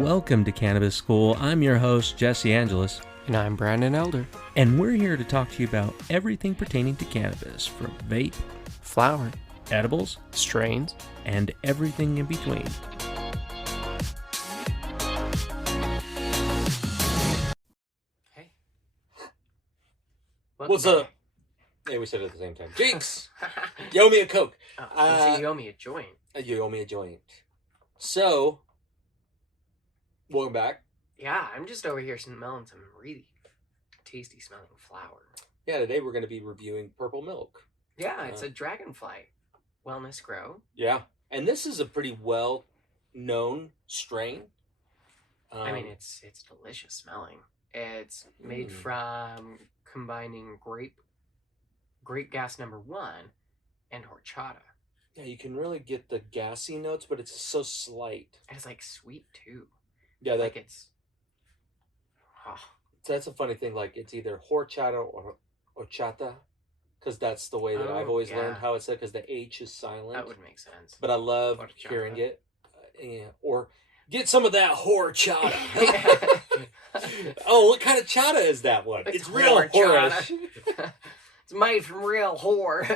Welcome to Cannabis School. I'm your host, Jesse Angeles. And I'm Brandon Elder. And we're here to talk to you about everything pertaining to cannabis, from vape, flower, edibles, strains, and everything in between. Hey. What's up? Hey, we said it at the same time. Jinx! You owe me a Coke. So you owe me a joint. You owe me a joint. So, welcome back. Yeah, I'm just over here smelling some really tasty smelling flower. Yeah, today we're going to be reviewing Purple Milk. Yeah, it's a dragonfly wellness grow. Yeah, and this is a pretty well-known strain. I mean, it's delicious smelling. It's made from combining grape gas number 1 and horchata. Yeah, you can really get the gassy notes, but it's so slight. And it's like sweet too. Yeah, like it's. So that's a funny thing. Like it's either horchata or horchata, because that's the way that I've always learned how it's said. Because the H is silent. That would make sense. But I love horchata. hearing it. Or get some of that horchata. Oh, what kind of chata is that one? It's real whorish. It's made from real whore.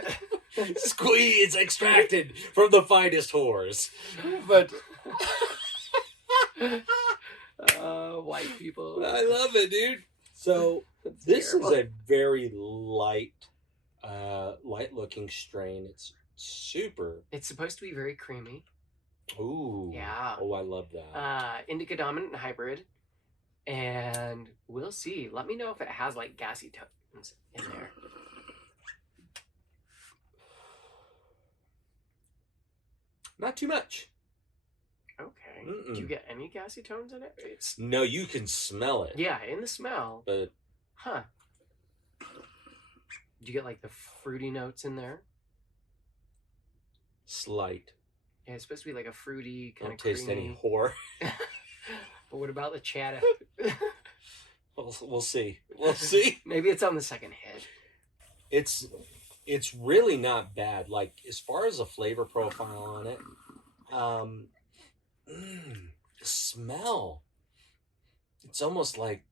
Squeeze extracted from the finest whores. But white people. I love it, dude. So this is a very light looking strain. It's super. It's supposed to be very creamy. Ooh. Yeah. Oh, I love that. Indica dominant hybrid. And we'll see. Let me know if it has like gassy tones in there. Not too much. Okay. Do you get any gassy tones in it? No, you can smell it. Yeah, in the smell. But Do you get like the fruity notes in there? Slight. Yeah, it's supposed to be like a fruity kind of creamy. Don't taste any whore. But what about the chata? We'll see. We'll see. Maybe it's on the second hit. It's really not bad. Like as far as a flavor profile on it, the smell. It's almost like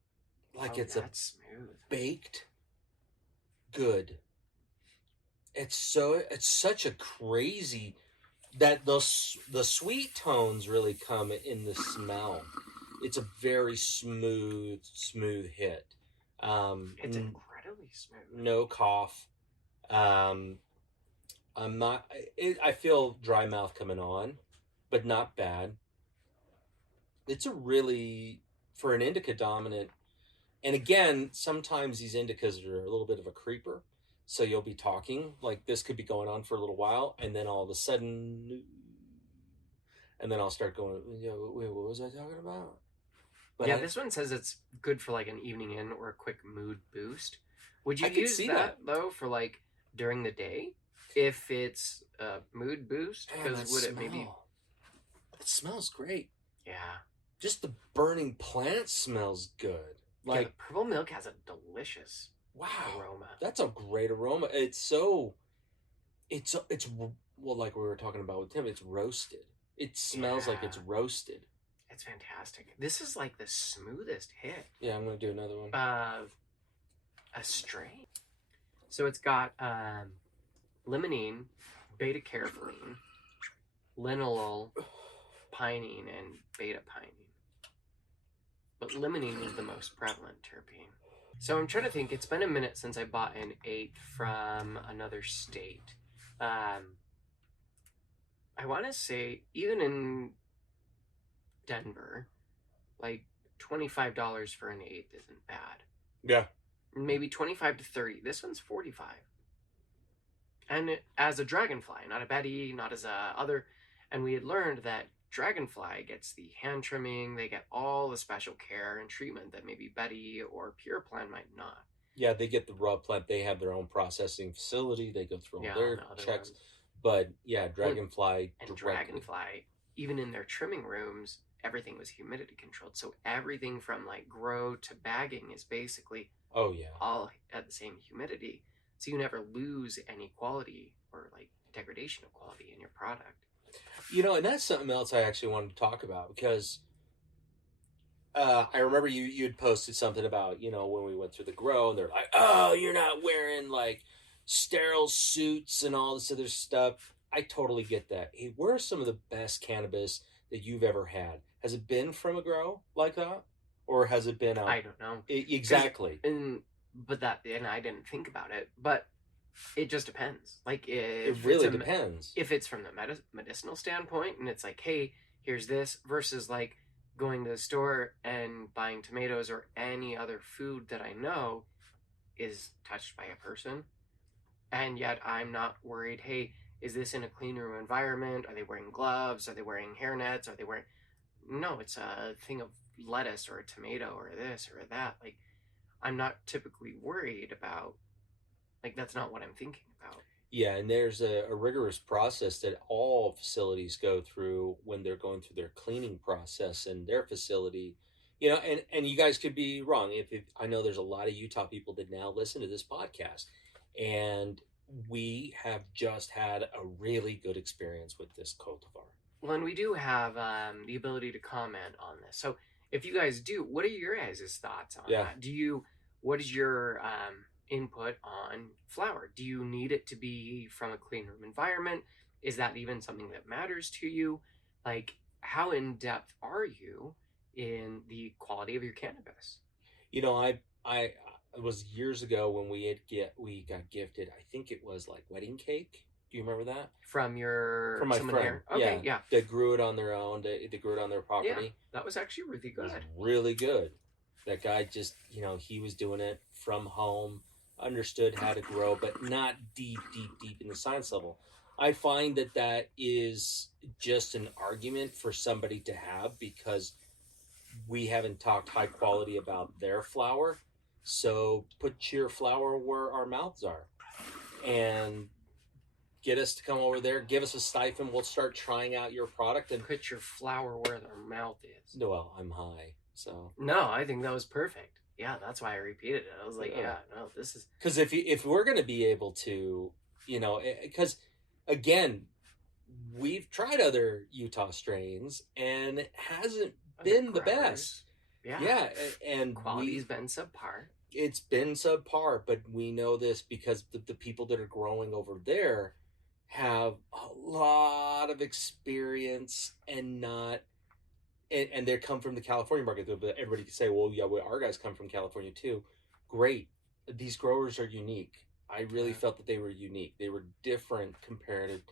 it's smooth. Baked good. It's such a crazy that the sweet tones really come in the smell. It's a very smooth hit. It's incredibly smooth. No cough. I'm not. I feel dry mouth coming on, but not bad. It's a really for an indica dominant. And again, sometimes these indicas are a little bit of a creeper. So you'll be talking, like this could be going on for a little while, and then all of a sudden, and then I'll start going, wait, what was I talking about? But yeah, this one says it's good for like an evening in or a quick mood boost. Would you use that though for like during the day if it's a mood boost? Because would it maybe... It smells great. Yeah. Just the burning plant smells good. Like yeah, the purple milk has a delicious aroma. That's a great aroma. It's well, like we were talking about with Tim, it's roasted. It smells like it's roasted. It's fantastic. This is like the smoothest hit. Yeah, I'm gonna do another one. Of a strain. So it's got limonene, beta caryophyllene, linalool, pinene, and beta pinene. But limonene is the most prevalent terpene. So I'm trying to think. It's been a minute since I bought an 8 from another state. I want to say even in Denver, like $25 for an 8 isn't bad. Yeah. Maybe 25 to 30. This one's 45. And as a dragonfly, not a Betty, not as a other. And we had learned that dragonfly gets the hand trimming, they get all the special care and treatment that maybe Betty or Pure Plant might not. Yeah, they get the raw plant. They have their own processing facility. They go through all their checks. Ones. But yeah, dragonfly. And dragonfly, even in their trimming rooms, everything was humidity controlled. So everything from like grow to bagging is basically all at the same humidity. So you never lose any quality or like degradation of quality in your product. You know, and that's something else I actually wanted to talk about, because I remember you had posted something about, when we went through the grow, and they're like, oh, you're not wearing like sterile suits and all this other stuff. I totally get that. Hey, where are some of the best cannabis that you've ever had? Has it been from a grow like that? Or has it been out? I don't know. Exactly. And I didn't think about it, but it just depends. Like, It really depends. If it's from the medicinal standpoint, and it's like, hey, here's this, versus like going to the store and buying tomatoes or any other food that I know is touched by a person, and yet I'm not worried. Hey, is this in a clean room environment? Are they wearing gloves? Are they wearing hairnets? Are they wearing? No, it's a thing of lettuce or a tomato or this or that. Like, I'm not typically worried about. Like, that's not what I'm thinking about. Yeah, and there's a rigorous process that all facilities go through when they're going through their cleaning process in their facility. And you guys could be wrong. If I know there's a lot of Utah people that now listen to this podcast, and we have just had a really good experience with this cultivar. Well, and we do have the ability to comment on this. So if you guys do, what are your guys' thoughts on that? What is your input on flower? Do you need it to be from a clean room environment? Is that even something that matters to you? Like, how in depth are you in the quality of your cannabis? I it was years ago when we got gifted. I think it was like wedding cake. Do you remember that? From my friend. There? Okay, yeah. They grew it on their own. They grew it on their property. Yeah, that was actually really good. It was really good. That guy just, he was doing it from home, understood how to grow, but not deep in the science level. I find that is just an argument for somebody to have because we haven't talked high quality about their flower. So put your flower where our mouths are and get us to come over there, give us a stipend. We'll start trying out your product and put your flower where their mouth is. Well, I'm high, so no, I think that was perfect. Yeah, that's why I repeated it. I was like, this is because if we're going to be able to, because again, we've tried other Utah strains and it hasn't been the best. Yeah, and quality's been subpar. It's been subpar, but we know this because the people that are growing over there have a lot of experience and they come from the California market. But everybody can say, well, yeah, our guys come from California too. Great. These growers are unique. I really felt that they were unique. They were different compared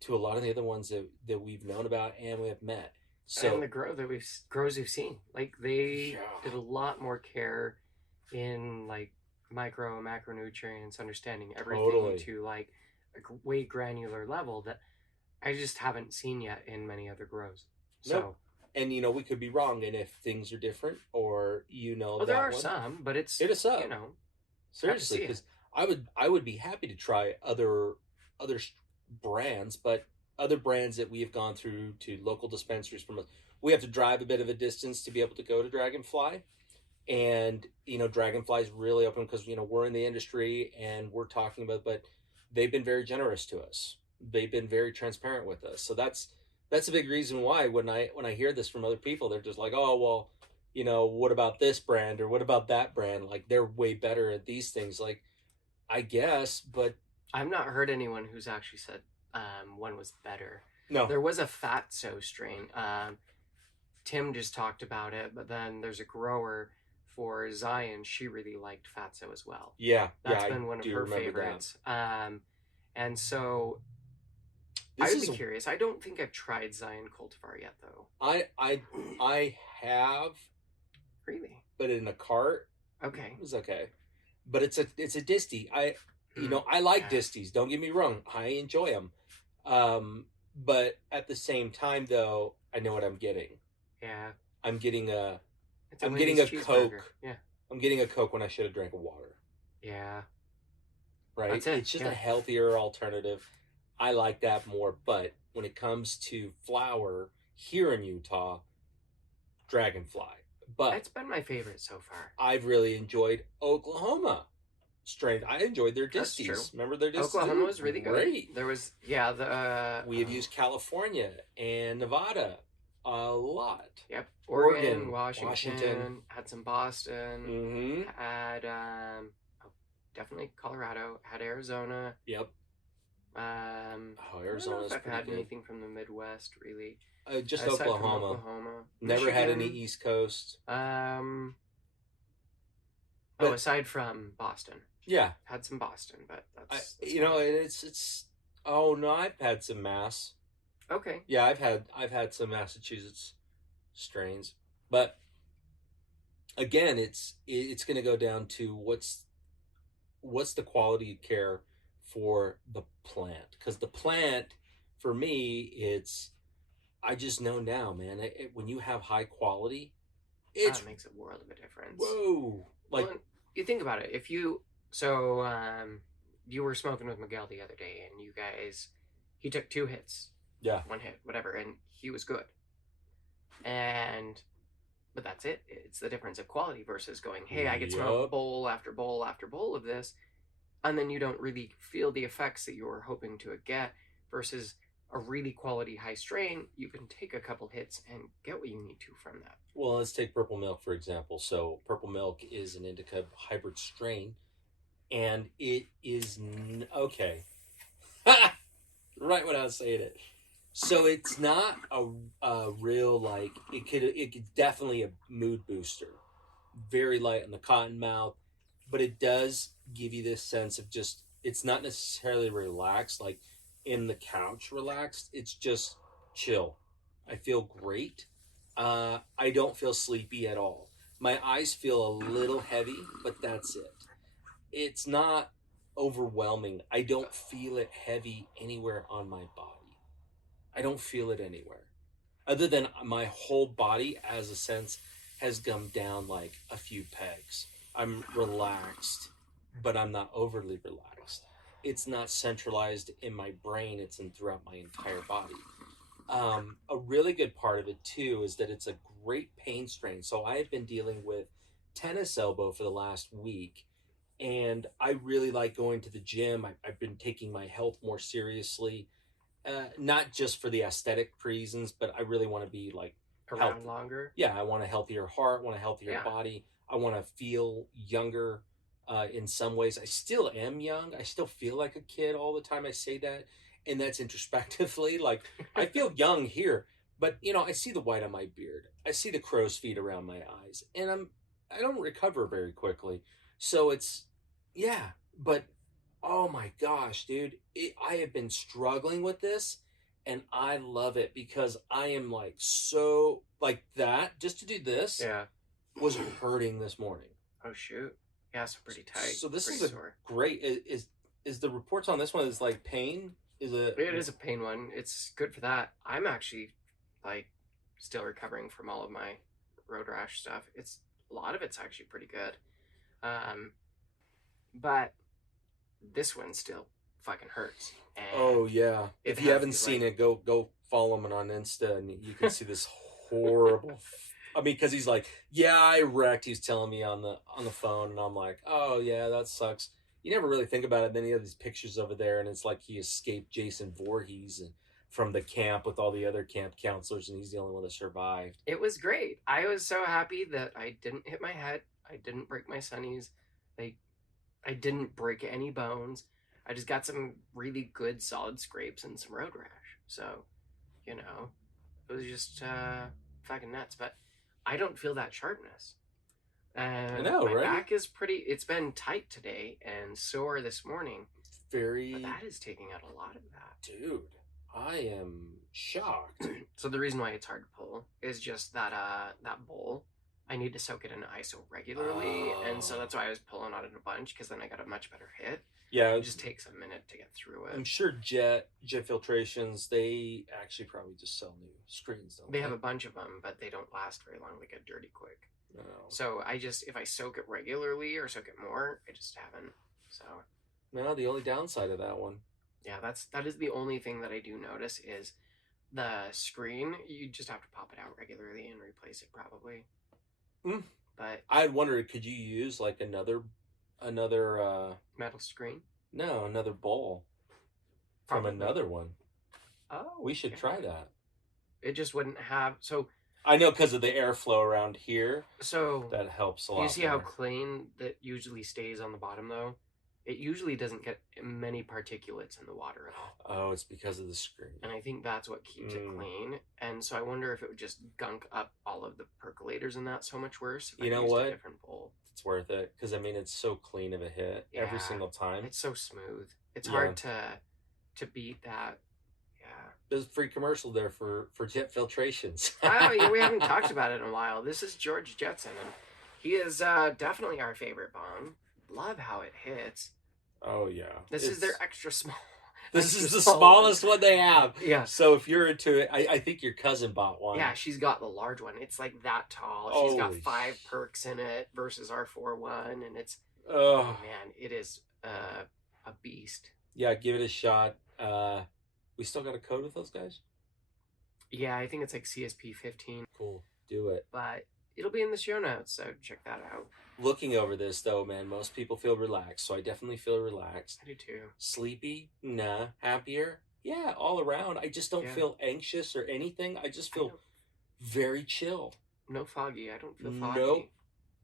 to a lot of the other ones that we've known about and we have met. So, and the grows we've seen, like they did a lot more care in like micro and macronutrients, understanding everything to like a way granular level that I just haven't seen yet in many other grows. So, nope. And we could be wrong, and if things are different, or there are some, but it's up. Seriously, because I would be happy to try other brands, but other brands that we have gone through to local dispensaries from us, we have to drive a bit of a distance to be able to go to Dragonfly. And, Dragonfly's really open because, we're in the industry and we're talking about, but they've been very generous to us. They've been very transparent with us. So that's a big reason why when I hear this from other people, they're just like, oh, well, what about this brand or what about that brand? Like, they're way better at these things. Like, I guess, but I've not heard anyone who's actually said one was better. No. There was a Fatso strain. Tim just talked about it, but then there's a grower for Zion. She really liked Fatso as well. Yeah. That's been one of her favorites. And so I would be curious. I don't think I've tried Zion cultivar yet, though. I have. Really? But in a cart. Okay. It was okay. But it's a disty. I like disties. Don't get me wrong. I enjoy them. But at the same time, though, I know what I'm getting. Yeah. I'm getting a Coke. Yeah. I'm getting a Coke when I should have drank water. Yeah. Right? That's it. It's just a healthier alternative. I like that more. But when it comes to flower here in Utah, Dragonfly. But it's been my favorite so far. I've really enjoyed Oklahoma strain. I enjoyed their disties. Remember their disties? Oklahoma was really great. There was we have used California and Nevada. a lot. Yep. Oregon, Oregon, Washington, had some Boston, Mm-hmm. had definitely Colorado, had Arizona. Yep. Oh, Oh, I don't know Arizona's if I've pretty had good. anything from the Midwest, really. Just Aside from Oklahoma. Oklahoma. Never had any Michigan, East Coast. But- aside from Boston. Yeah. Had some Boston, but that's you know, it's. Oh no, I've had some Mass. okay. Yeah, I've had some Massachusetts strains, but again, it's going to go down to what's the quality of care for the plant, because the plant, for me, I just know now, man. When you have high quality, it makes a world of a difference. Whoa! Like, well, you think about it. If you you were smoking with Miguel the other day, and he took 2 hits. Yeah. 1 hit, whatever, and he was good. But that's it. It's the difference of quality versus going, hey, I could smoke bowl after bowl after bowl of this, and then you don't really feel the effects that you were hoping to get, versus a really quality high strain, you can take a couple hits and get what you need to from that. Well, let's take Purple Milk, for example. So Purple Milk is an indica hybrid strain, and it is okay. Right when I was saying it. So it's not a real, like, it could definitely a mood booster. Very light on the cotton mouth, but it does give you this sense of just, it's not necessarily relaxed, like in the couch relaxed. It's just chill. I feel great. I don't feel sleepy at all. My eyes feel a little heavy, but that's it. It's not overwhelming. I don't feel it heavy anywhere on my body. I don't feel it anywhere. Other than my whole body, as a sense, has come down like a few pegs. I'm relaxed, but I'm not overly relaxed. It's not centralized in my brain. It's throughout my entire body. A really good part of it, too, is that it's a great pain strain. So I've been dealing with tennis elbow for the last week, and I really like going to the gym. I've been taking my health more seriously, not just for the aesthetic reasons, but I really want to be like around healthy. Longer. Yeah, I want a healthier heart, want a healthier Yeah. body. I want to feel younger in some ways. I still am young. I still feel like a kid all the time. I say that, and that's introspectively. Like, I feel young here, but you know, I see the white on my beard. I see the crow's feet around my eyes, and I don't recover very quickly. So it's, yeah, but oh my gosh, dude, I have been struggling with this, and I love it because I am like so like that. Just to do this, Yeah. was hurting this morning. Oh shoot. Yeah, so pretty tight. So this pretty is sore. great. Is the reports on this one is like pain? It is a pain one. It's good for that. I'm actually like still recovering from all of my road rash stuff. A lot of it's actually pretty good. But this one still fucking hurts. And oh yeah. If you haven't seen it, go follow him on Insta, and you can see this horrible. I mean, because he's like, yeah, I wrecked. He's telling me on the phone, and I'm like, oh yeah, that sucks. You never really think about it. Then you have these pictures over there, and it's like he escaped Jason Voorhees from the camp with all the other camp counselors, and he's the only one that survived. It was great. I was so happy that I didn't hit my head. I didn't break my sunnies. I didn't break any bones. I just got some really good solid scrapes and some road rash. So, you know, it was just fucking nuts. But I don't feel that sharpness. I know, my right? back is it's been tight today and sore this morning. But that is taking out a lot of that. Dude, I am shocked. So the reason why it's hard to pull is just that that bowl. I need to soak it in ISO regularly, and so that's why I was pulling on it a bunch, because then I got a much better hit. Yeah, it just takes a minute to get through it. I'm sure Jet Filtrations, they actually probably just sell new screens, don't they? They have a bunch of them, but they don't last very long. They get dirty quick. No. So if I soak it regularly or soak it more, I just haven't. So no, the only downside of that one. Yeah, that is the only thing that I do notice is the screen. You just have to pop it out regularly and replace it probably. But I'd wonder, could you use like another metal screen? No, another bowl from another one. Oh, we should try that. It just wouldn't have. So I know because of the airflow around here, so that helps a lot. you see how more. clean that usually stays on the bottom though? It usually doesn't get many particulates in the water at all. Oh, it's because of the screen. And I think that's what keeps it clean. And so I wonder if it would just gunk up all of the percolators and that so much worse if You I know used what? a different bowl. It's worth it because I mean it's so clean of a hit every Yeah. single time. It's so smooth. It's Yeah. hard to beat that. Yeah. There's a free commercial there for jet filtrations. Oh, yeah, we haven't talked about it in a while. This is George Jetson, and he is definitely our favorite bong. Love how it hits. Oh yeah. This is their extra small. This extra is the small smallest one they have. Yeah. So if you're into it, I think your cousin bought one. Yeah, she's got the large one. It's like that tall. She's got Holy 5 perks in it versus our 4-1, and it's Oh man, it is a beast. yeah, give it a shot. We still got a code with those guys? Yeah, I think it's like CSP 15, Cool. Do it. but it'll be in the show notes, so check that out. Looking over this though, man, most people feel relaxed, so I definitely feel relaxed. I do too. Sleepy? Nah. Happier? Yeah, all around. I just don't Yeah. feel anxious or anything. I just I feel don't- very chill. No foggy. I don't feel foggy. Nope.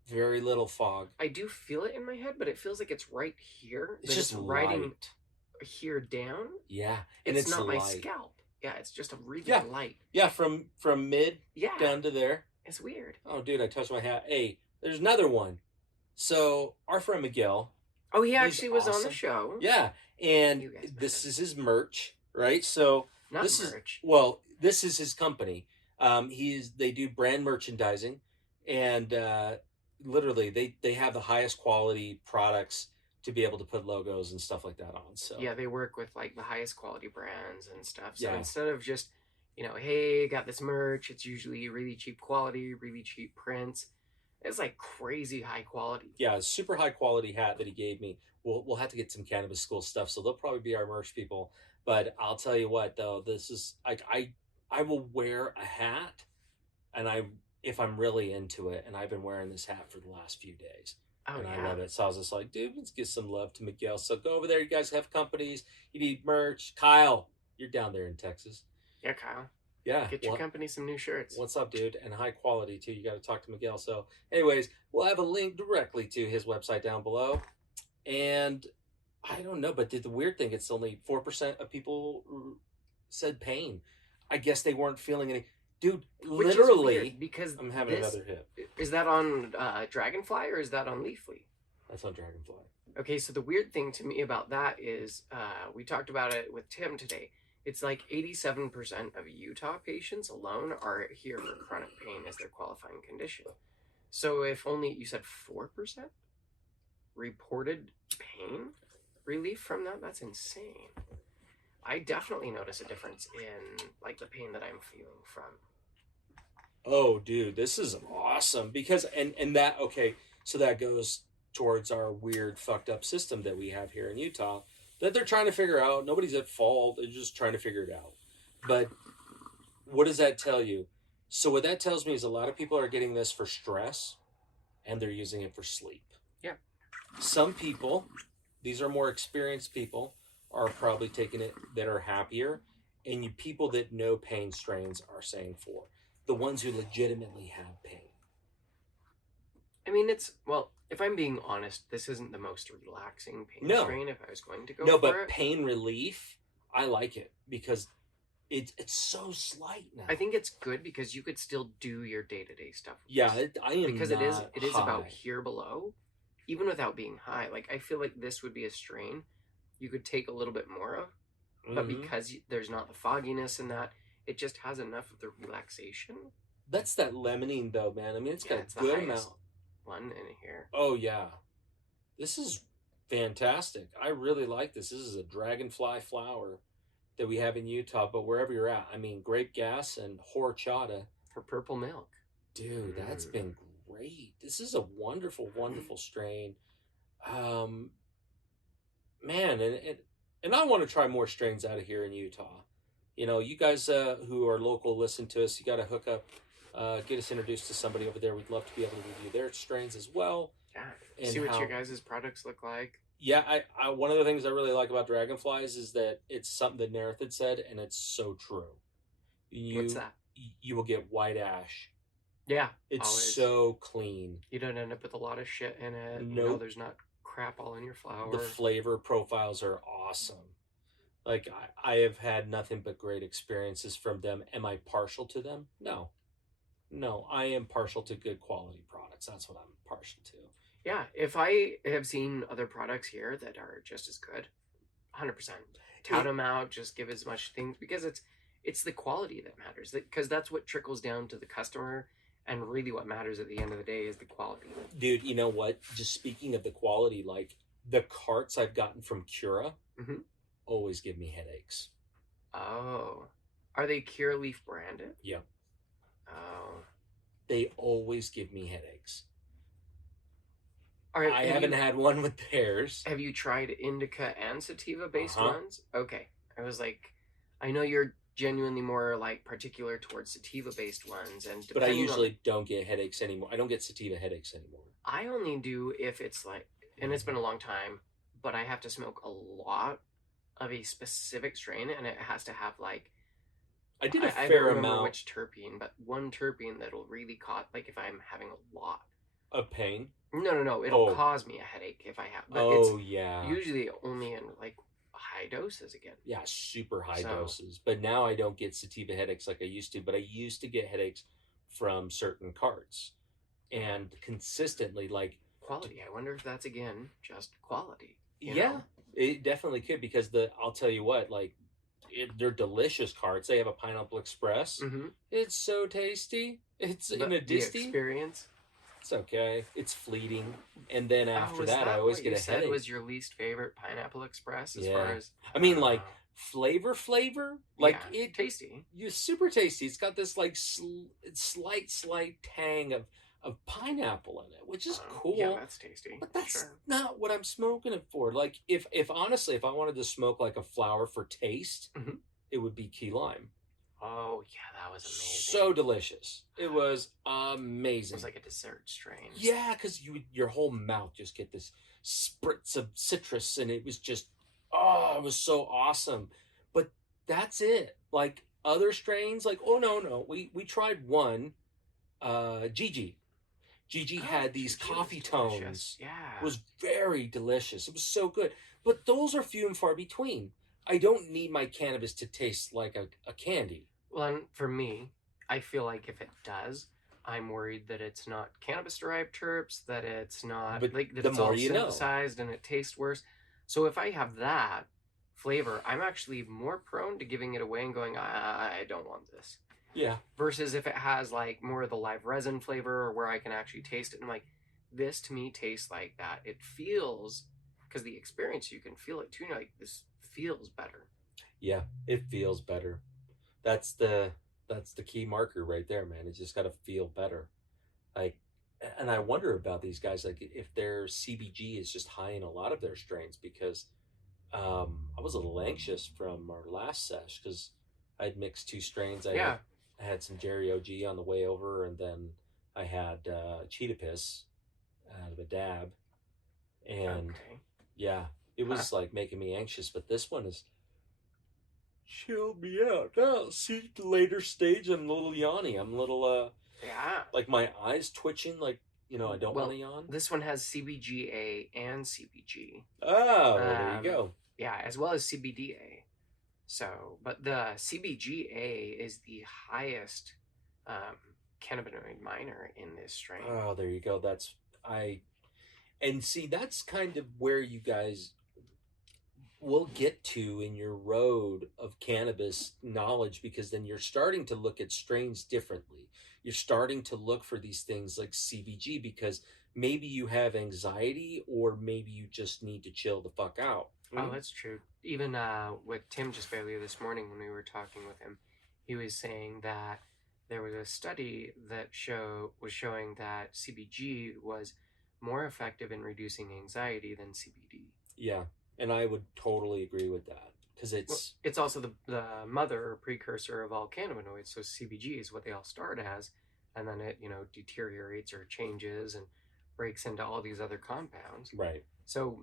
Very little fog. I do feel it in my head, but it feels like it's right here. It's that just riding light. here down. Yeah, and It's it's not light. my scalp. Yeah, it's just a really Yeah. light. Yeah, from mid Yeah, down to there. it's weird. Oh, dude, I touched my hat. Hey, there's another one. So our friend Miguel, Oh, he He's actually was on awesome. the show. yeah, and You guys this met. is his merch, right? So Not this merch. this is his company. They do brand merchandising, and literally they have the highest quality products to be able to put logos and stuff like that on. So Yeah, they work with like the highest quality brands and stuff. So Yeah. instead of just, hey, got this merch, it's usually really cheap quality, really cheap prints. It's like crazy high quality. yeah, super high quality hat that he gave me. We'll have to get some Cannabis School stuff, so they'll probably be our merch people. But I'll tell you what, though, this is like I will wear a hat, and if I'm really into it, and I've been wearing this hat for the last few days, Oh, and yeah. I love it. So I was just like, dude, let's give some love to Miguel. So go over there. You guys have companies. You need merch. Kyle, you're down there in Texas. Yeah, Kyle. Yeah. Get your company some new shirts. What's up, dude? And high quality, too. You got to talk to Miguel. So, anyways, we'll have a link directly to his website down below. And I don't know, but the weird thing, it's only 4% of people said pain. I guess they weren't feeling any. Dude, Which is literally, weird, because I'm having this- another hit. Is that on Dragonfly or is that on Leafly? That's on Dragonfly. Okay, so the weird thing to me about that is we talked about it with Tim today. It's like 87% of Utah patients alone are here for chronic pain as their qualifying condition. So if only, you said 4% reported pain relief from that, that's insane. I definitely notice a difference in like the pain that I'm feeling from. Oh, dude, this is awesome because and that okay, so that goes towards our weird fucked up system that we have here in Utah that they're trying to figure out. Nobody's at fault. They're just trying to figure it out. But what does that tell you? So what that tells me is a lot of people are getting this for stress and they're using it for sleep. Yeah. Some people, these are more experienced people, are probably taking it that are happier, and you people that know pain strains are saying 4. The ones who legitimately have pain. I mean, if I'm being honest, this isn't the most relaxing pain No. strain if I was going to go No, for but it. pain relief, I like it because it's so slight now. I think it's good because you could still do your day-to-day stuff. with Yeah, this. I am because not it is about high. here below, even without being high. Like I feel like this would be a strain you could take a little bit more of, but Mhm. because there's not the fogginess in that, it just has enough of the relaxation. That's that lemonine though, man. I mean, it's got it's a the good highest amount. one in here. Oh yeah, this is fantastic. I really like this. This is a dragonfly flower that we have in Utah, but wherever you're at, I mean, grape gas and horchata. For purple milk. Dude, that's been great. This is a wonderful, wonderful strain. Man, and I want to try more strains out of here in Utah. You know, you guys who are local, listen to us. You got to hook up, get us introduced to somebody over there. We'd love to be able to review their strains as well. Yeah. And See what how- your guys' products look like. Yeah, I one of the things I really like about dragonflies is that it's something that Nareth had said, and it's so true. What's that? you will get white ash. Yeah. It's always. so clean. You don't end up with a lot of shit in it. Nope. You know, there's not crap all in your flower. The flavor profiles are awesome. Like, I have had nothing but great experiences from them. Am I partial to them? No. No, I am partial to good quality products. That's what I'm partial to. Yeah, if I have seen other products here that are just as good, 100%. Tout them out, just give as much things, because it's the quality that matters. Because that's what trickles down to the customer, and really what matters at the end of the day is the quality. Dude, you know what? Just speaking of the quality, like, the carts I've gotten from Cura always give me headaches. Oh. Are they Cure Leaf branded? Yep. Oh. They always give me headaches. All right, I haven't had one with theirs. Have you tried indica and sativa based ones? Okay. I was like, I know you're genuinely more like particular towards sativa based ones, but I usually don't get headaches anymore. I don't get sativa headaches anymore. I only do if it's like, and it's been a long time, but I have to smoke a lot of a specific strain, and it has to have like, I did a I fair don't remember amount. which terpene, but one terpene that'll really cause, like if I'm having a lot of pain. No, it'll cause me a headache if I have. But it's usually only in like high doses again. Yeah, super high doses. But now I don't get sativa headaches like I used to. But I used to get headaches from certain carts, and consistently, like quality. I wonder if that's again just quality. You know? It definitely could, because I'll tell you what, like, they're delicious carts. They have a Pineapple Express. It's so tasty. It's in a disty experience. It's okay. It's fleeting. And then after that, I always get a headache. Was your least favorite Pineapple Express as far as? I mean, like flavor, like it tasty. You're super tasty. It's got this like slight tang of pineapple in it, which is cool. Yeah, that's tasty. But that's not what I'm smoking it for. Like if honestly, if I wanted to smoke like a flower for taste, it would be key lime. Oh, yeah, that was amazing. So delicious. It was amazing. It was like a dessert strain. Yeah, because your whole mouth just get this spritz of citrus, and it was just, it was so awesome. But that's it. Like, other strains, like, no. We tried one, Gigi. Gigi had these coffee tones. Yeah. It was very delicious. It was so good. But those are few and far between. I don't need my cannabis to taste like a candy. Well, and for me, I feel like if it does, I'm worried that it's not cannabis-derived terps, that it's not, that it's all synthesized and it tastes worse. So if I have that flavor, I'm actually more prone to giving it away and going, I don't want this. Yeah. Versus if it has like more of the live resin flavor, or where I can actually taste it, and like, this to me tastes like that. It feels, because the experience, you can feel it too. You're like, this feels better. Yeah, it feels better. That's the key marker right there, man. It's just got to feel better. Like, and I wonder about these guys, like if their CBG is just high in a lot of their strains, because I was a little anxious from our last sesh because I'd mixed two strains. I had some Jerry OG on the way over, and then I had Cheetah Piss out of a dab, and it was like making me anxious. But this one is chilled me out. Now, see, the later stage, I'm a little yawny. I'm a little like my eyes twitching. Like, I don't want to yawn. This one has CBGA and CBG. Oh, there you go. Yeah, as well as CBDA. So, but the CBGA is the highest cannabinoid minor in this strain. Oh, there you go. And see, that's kind of where you guys will get to in your road of cannabis knowledge, because then you're starting to look at strains differently. You're starting to look for these things like CBG because maybe you have anxiety, or maybe you just need to chill the fuck out. Oh, that's true. Even with Tim just earlier this morning when we were talking with him, he was saying that there was a study that was showing that CBG was more effective in reducing anxiety than CBD. Yeah, and I would totally agree with that, because it's also the mother or precursor of all cannabinoids. So CBG is what they all start as, and then it deteriorates or changes and breaks into all these other compounds. Right. So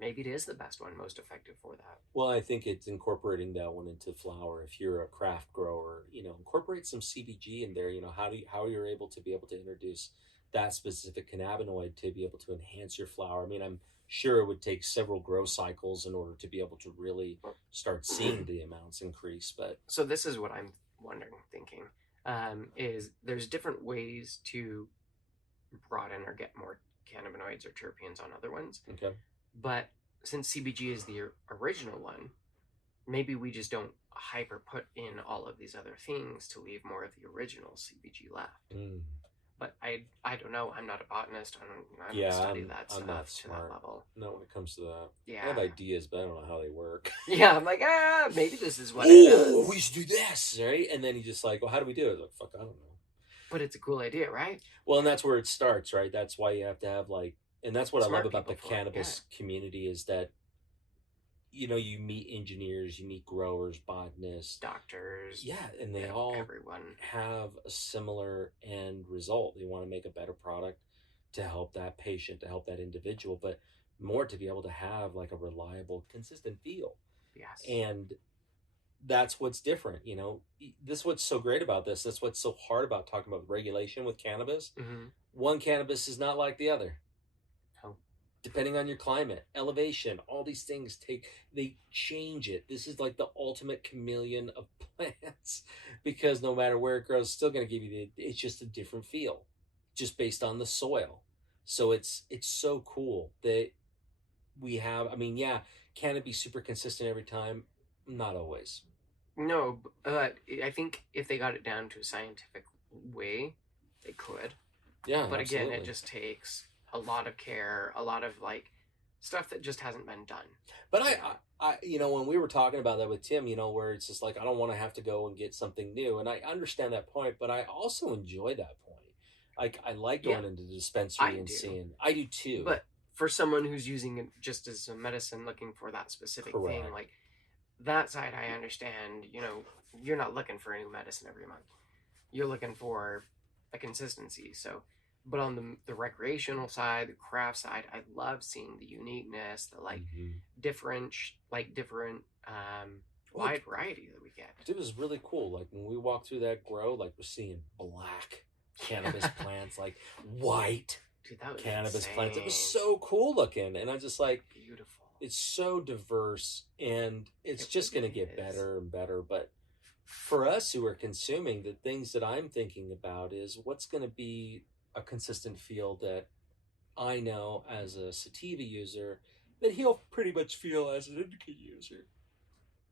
maybe it is the best one, most effective for that. Well, I think it's incorporating that one into flower. If you're a craft grower, incorporate some CBG in there. How you're able to introduce that specific cannabinoid to be able to enhance your flower. I mean, I'm sure it would take several grow cycles in order to be able to really start seeing the amounts increase. But so this is what I'm thinking, is there's different ways to broaden or get more cannabinoids or terpenes on other ones. okay, But since CBG is the original one, maybe we just don't hyper put in all of these other things to leave more of the original CBG left. But I don't know. I'm not a botanist. I don't study that stuff I'm not to smart. that level. Not when it comes to that. Yeah. I have ideas, but I don't know how they work. Yeah, I'm like, maybe this is what it does. We should do this, right? And then you just like, well, how do we do it? Like, fuck, I don't know. But it's a cool idea, right? Well, and that's where it starts, right? That's why you have to have and that's what Smart I love about the people for it, cannabis community is that, you meet engineers, you meet growers, botanists, Doctors. yeah, and they all everyone have a similar end result. They want to make a better product to help that patient, to help that individual, but more to be able to have like a reliable, consistent feel. Yes. And that's what's different, This is what's so great about this. That's what's so hard about talking about regulation with cannabis. Mm-hmm. One cannabis is not like the other. Oh. Depending on your climate, elevation, all these things they change it. This is like the ultimate chameleon of plants because no matter where it grows, it's still going to give you it's just a different feel just based on the soil. So it's so cool that we have, can it be super consistent every time? Not always. No, but I think if they got it down to a scientific way, they could. Yeah, but absolutely. again, it just takes a lot of care, a lot of like stuff that just hasn't been done. But I when we were talking about that with Tim, where it's just like I don't want to have to go and get something new, and I understand that point, but I also enjoy that point. Like I like going into the dispensary and seeing. I do too. But for someone who's using it just as a medicine, looking for that specific thing, like that side, I understand. You're not looking for a new medicine every month. You're looking for a consistency. So, but on the recreational side, the craft side, I love seeing the uniqueness, the different wide variety that we get. It was really cool. Like when we walked through that grow, like we're seeing black cannabis plants, like white cannabis plants. It was so cool looking, and I'm just like, beautiful. It's so diverse, and it's just going to get better and better. But for us who are consuming, the things that I'm thinking about is what's going to be a consistent feel that I know as a sativa user that he'll pretty much feel as an indica user.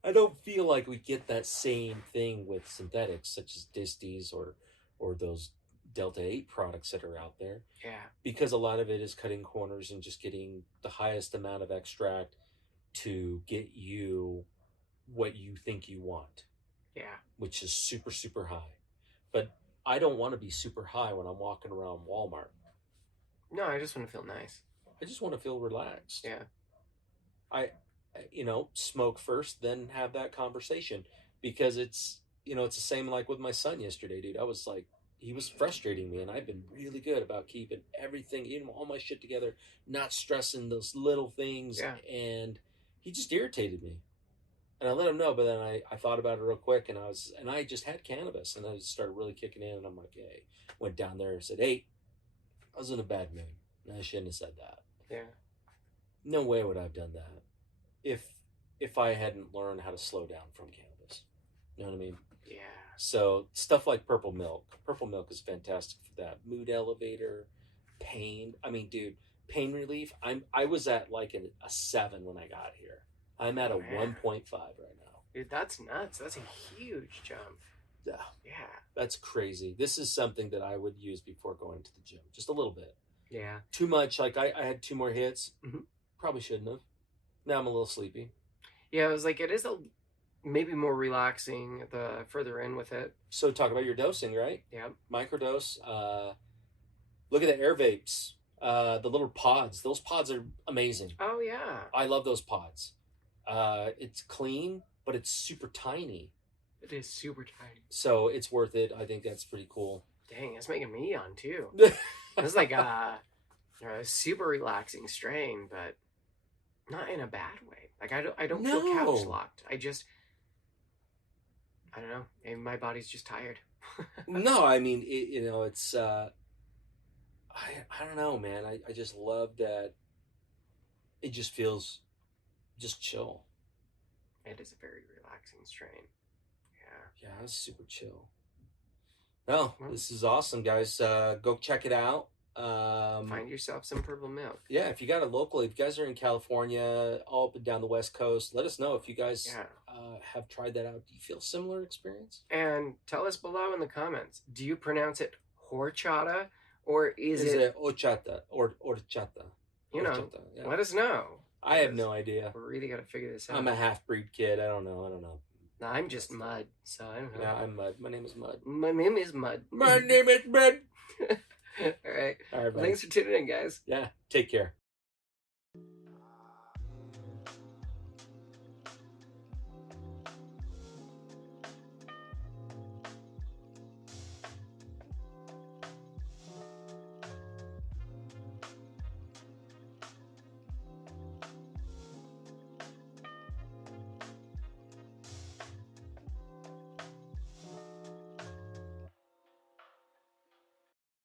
I don't feel like we get that same thing with synthetics such as disties or those Delta 8 products that are out there. Yeah. Because a lot of it is cutting corners and just getting the highest amount of extract to get you what you think you want. Yeah. Which is super, super high. But I don't want to be super high when I'm walking around Walmart. No, I just want to feel nice. I just want to feel relaxed. Yeah. I smoke first, then have that conversation. Because it's the same like with my son yesterday, dude. I was like, he was frustrating me, and I've been really good about keeping everything, all my shit together, not stressing those little things. Yeah. And he just irritated me. And I let him know, but then I thought about it real quick, and I just had cannabis, and I started really kicking in, and I'm like, hey, went down there and said, hey, I was in a bad mood. And I shouldn't have said that. Yeah. No way would I have done that if I hadn't learned how to slow down from cannabis. You know what I mean? Yeah. So stuff like purple milk. Purple milk is fantastic for that. Mood elevator, pain. I mean, dude, pain relief. I was at like a 7 when I got here. I'm at a 1.5 right now. Dude, that's nuts. That's a huge jump. Yeah. Yeah. That's crazy. This is something that I would use before going to the gym. Just a little bit. Yeah. Too much. Like I had 2 more hits. Mm-hmm. Probably shouldn't have. Now I'm a little sleepy. Yeah, it was like, it is maybe more relaxing the further in with it. So talk about your dosing, right? Yeah. Microdose. Look at the air vapes. The little pods. Those pods are amazing. Oh, yeah. I love those pods. It's clean, but it's super tiny. It is super tiny. So it's worth it. I think that's pretty cool. Dang, it's making me yawn too. It's like a super relaxing strain, but not in a bad way. Like I don't feel No. couch locked. I don't know. Maybe my body's just tired. No, I mean, it's, I don't know, man. I just love that it just feels just chill. It is a very relaxing strain. Yeah. Yeah, it's super chill. No, this is awesome, guys. Go check it out. Find yourself some purple milk. Yeah, if you got it locally, if you guys are in California, all up and down the West Coast, let us know if you guys have tried that out. Do you feel similar experience? And tell us below in the comments. Do you pronounce it horchata or is it horchata or horchata? You know, horchata, yeah. Let us know. I have no idea. We're really got to figure this out. I'm a half-breed kid. I don't know. No, I'm just Mud, so I don't know. Yeah, I'm Mud. My name is Mud. My name is Mud. My name is Mud. All right. All right, Thanks for tuning in, guys. Yeah, take care.